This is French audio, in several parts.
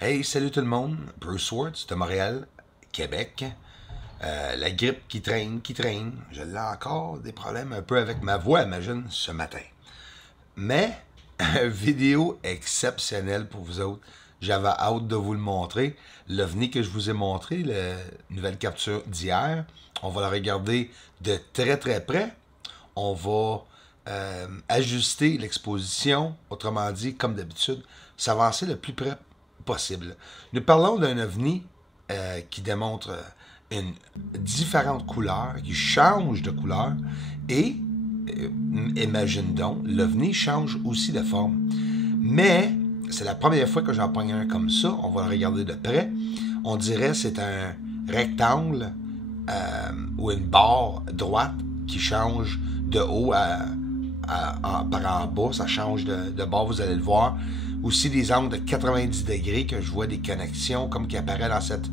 Hey, salut tout le monde, Bruce Swartz de Montréal, Québec. La grippe qui traîne, qui traîne. Je l'ai encore des problèmes un peu avec ma voix, imagine, ce matin. Mais, vidéo exceptionnelle pour vous autres. J'avais hâte de vous le montrer. L'OVNI que je vous ai montré, la nouvelle capture d'hier, on va la regarder de très très près. On va ajuster l'exposition, autrement dit, comme d'habitude, s'avancer le plus près possible. Nous parlons d'un ovni qui démontre une différente couleur, qui change de couleur, et imagine donc, l'ovni change aussi de forme. Mais c'est la première fois que j'en pogne un comme ça. On va le regarder de près. On dirait que c'est un rectangle ou une barre droite qui change de haut par en bas. Ça change de bord, vous allez le voir. Aussi des angles de 90 degrés que je vois des connexions comme qui apparaît dans cette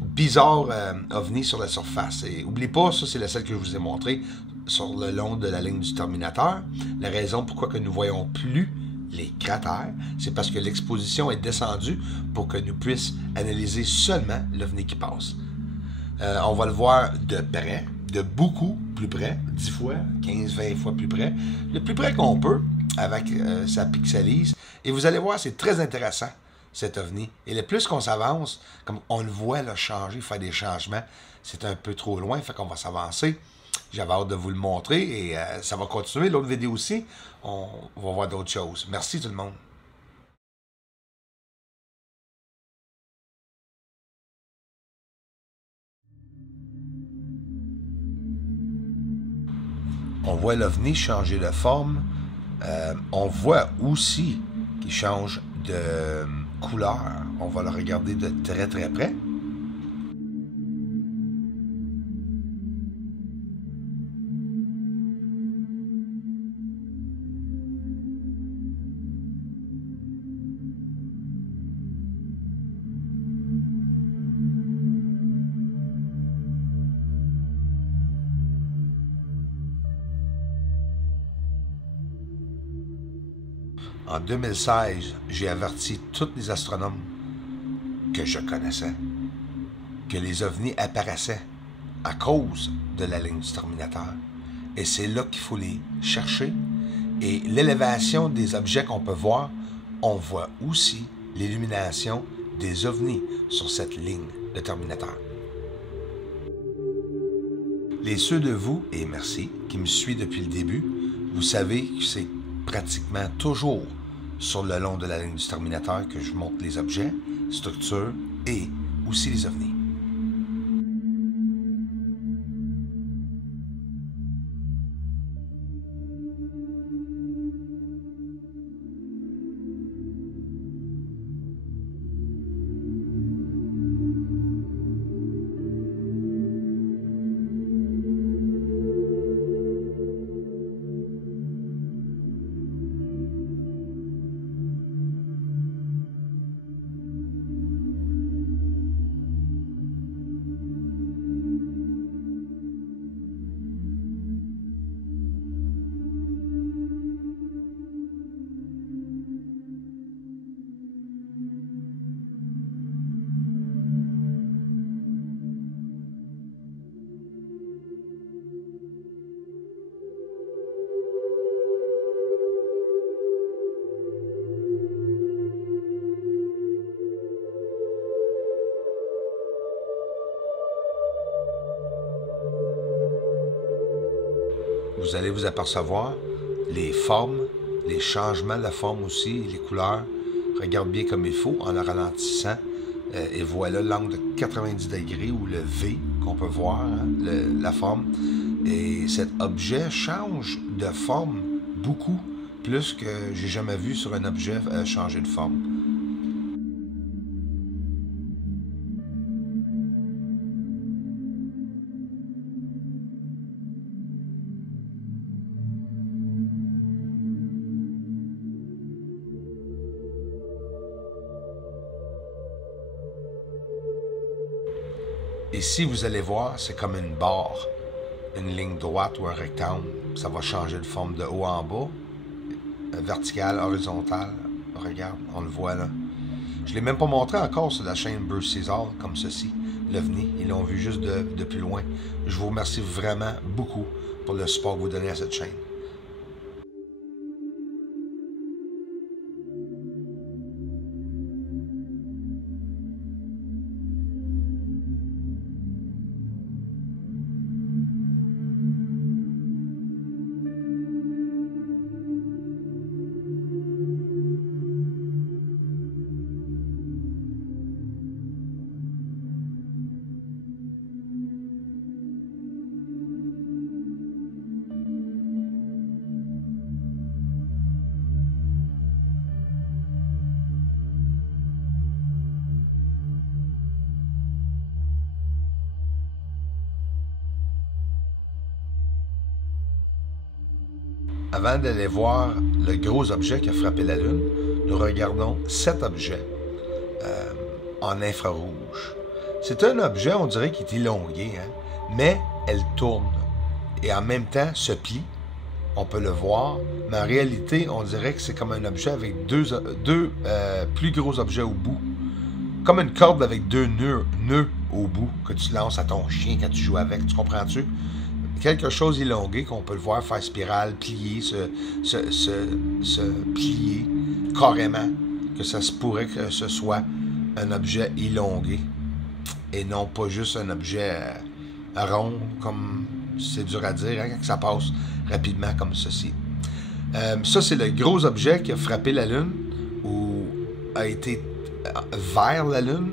bizarre ovni sur la surface. Et n'oubliez pas, ça c'est la celle que je vous ai montrée sur le long de la ligne du Terminateur. La raison pourquoi que nous voyons plus les cratères, c'est parce que l'exposition est descendue pour que nous puissions analyser seulement l'ovni qui passe. On va le voir de près, de beaucoup plus près, 10 fois, 15, 20 fois plus près, le plus près qu'on peut avec sa pixelise. Et vous allez voir, c'est très intéressant, cet ovni. Et le plus qu'on s'avance, comme on le voit là, changer, faire des changements, c'est un peu trop loin, fait qu'on va s'avancer. J'avais hâte de vous le montrer et ça va continuer. L'autre vidéo aussi, on va voir d'autres choses. Merci tout le monde. On voit l'ovni changer de forme. On voit aussi qu'il change de couleur. On va le regarder de très très près. En 2016, j'ai averti tous les astronomes que je connaissais que les ovnis apparaissaient à cause de la ligne du Terminateur. Et c'est là qu'il faut les chercher. Et l'élévation des objets qu'on peut voir, on voit aussi l'illumination des ovnis sur cette ligne de Terminateur. Les ceux de vous, et merci, qui me suivent depuis le début, vous savez que c'est pratiquement toujours sur le long de la ligne du Terminateur que je montre les objets, structures et aussi les ovnis. Vous allez vous apercevoir les formes, les changements de la forme aussi, les couleurs. Regarde bien comme il faut en le ralentissant. Et voilà l'angle de 90 degrés ou le V qu'on peut voir, hein, la forme. Et cet objet change de forme beaucoup, plus que j'ai jamais vu sur un objet changer de forme. Ici, vous allez voir, c'est comme une barre, une ligne droite ou un rectangle. Ça va changer de forme de haut en bas, verticale, horizontale. Regarde, on le voit là. Je ne l'ai même pas montré encore sur la chaîne Bruce César, comme ceci, l'OVNI. Ils l'ont vu juste de plus loin. Je vous remercie vraiment beaucoup pour le support que vous donnez à cette chaîne. Avant d'aller voir le gros objet qui a frappé la Lune, nous regardons cet objet en infrarouge. C'est un objet, on dirait, qui est élongué, hein, mais elle tourne et en même temps se plie. On peut le voir, mais en réalité, on dirait que c'est comme un objet avec deux plus gros objets au bout. Comme une corde avec deux nœuds au bout que tu lances à ton chien quand tu joues avec. Tu comprends-tu? Quelque chose élongué qu'on peut le voir faire spirale, plier, se plier carrément, que ça se pourrait que ce soit un objet élongué et non pas juste un objet rond, comme c'est dur à dire, hein, quand ça passe rapidement comme ceci. Ça, c'est le gros objet qui a frappé la Lune ou a été vers la Lune.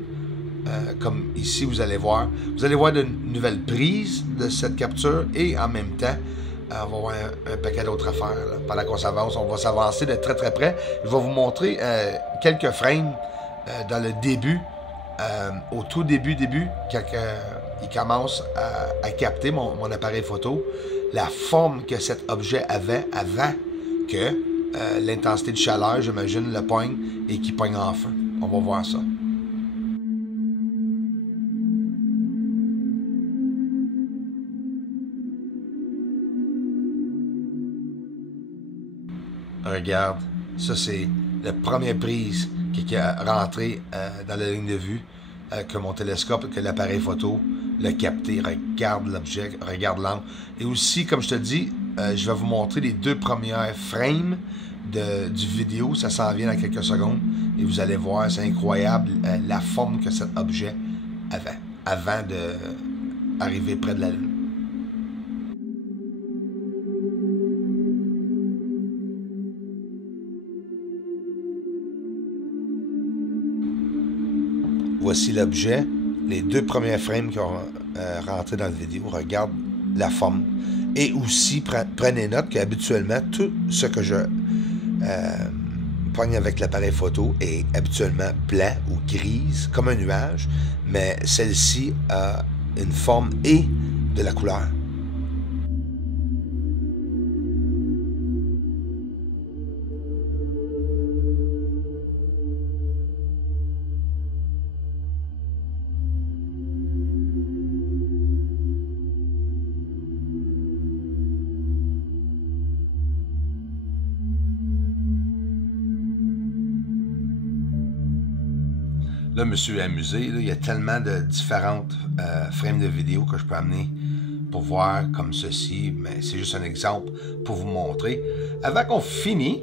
Comme ici, vous allez voir de nouvelles prises de cette capture et en même temps, on va voir un paquet d'autres affaires. Là. Pendant qu'on s'avance, on va s'avancer de très très près. Je vais vous montrer quelques frames dans le début, au tout début, quand il commence à capter mon appareil photo, la forme que cet objet avait avant que l'intensité de chaleur, j'imagine, le pogne et qu'il pogne enfin. On va voir ça. Regarde, ça c'est la première prise qui est rentrée dans la ligne de vue que mon télescope, que l'appareil photo l'a capté. Regarde l'objet, regarde l'angle. Et aussi, comme je te dis, je vais vous montrer les deux premières frames du vidéo. Ça s'en vient dans quelques secondes. Et vous allez voir, c'est incroyable la forme que cet objet avait avant d'arriver près de la Lune. Voici l'objet, les deux premières frames qui ont rentré dans la vidéo. Regarde la forme. Et aussi, prenez note qu'habituellement, tout ce que je pogne avec l'appareil photo est habituellement blanc ou grise, comme un nuage, mais celle-ci a une forme et de la couleur. Là, je me suis amusé. Là, il y a tellement de différentes frames de vidéo que je peux amener pour voir comme ceci. Mais c'est juste un exemple pour vous montrer. Avant qu'on finisse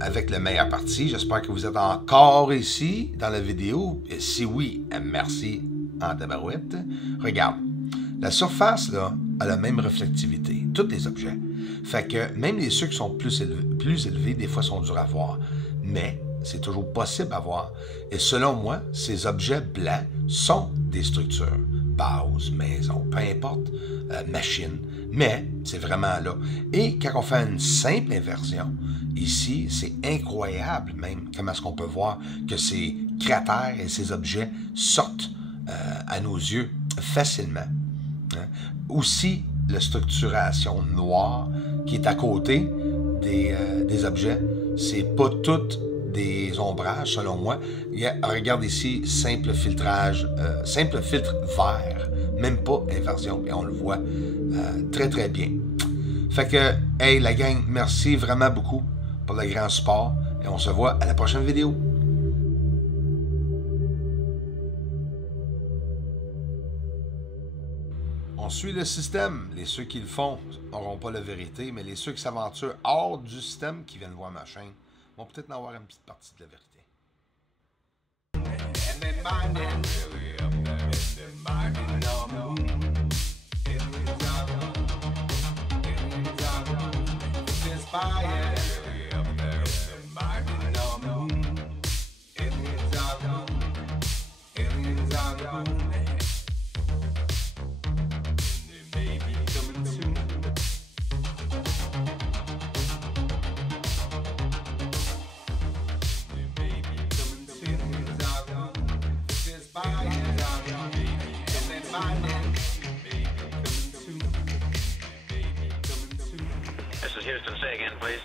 avec la meilleure partie, j'espère que vous êtes encore ici dans la vidéo. Et si oui, merci en tabarouette. Regarde, la surface là, a la même réflectivité, tous les objets. Fait que même les ceux qui sont plus élevés, des fois sont durs à voir. Mais c'est toujours possible à voir. Et selon moi, ces objets blancs sont des structures. Base, maison, peu importe, machine. Mais c'est vraiment là. Et quand on fait une simple inversion, ici, c'est incroyable même comment est-ce qu'on peut voir que ces cratères et ces objets sortent à nos yeux facilement. Hein? Aussi, la structuration noire qui est à côté des objets, c'est pas toutes des ombrages, selon moi. Regarde ici, simple filtrage, simple filtre vert, même pas inversion, et on le voit très très bien. Fait que, hey la gang, merci vraiment beaucoup pour le grand support, et on se voit à la prochaine vidéo. On suit le système. Ceux qui le font n'auront pas la vérité, mais ceux qui s'aventurent hors du système, qui viennent voir ma chaîne, vont peut-être en avoir une petite partie de la vérité. This is Houston. Say again, please.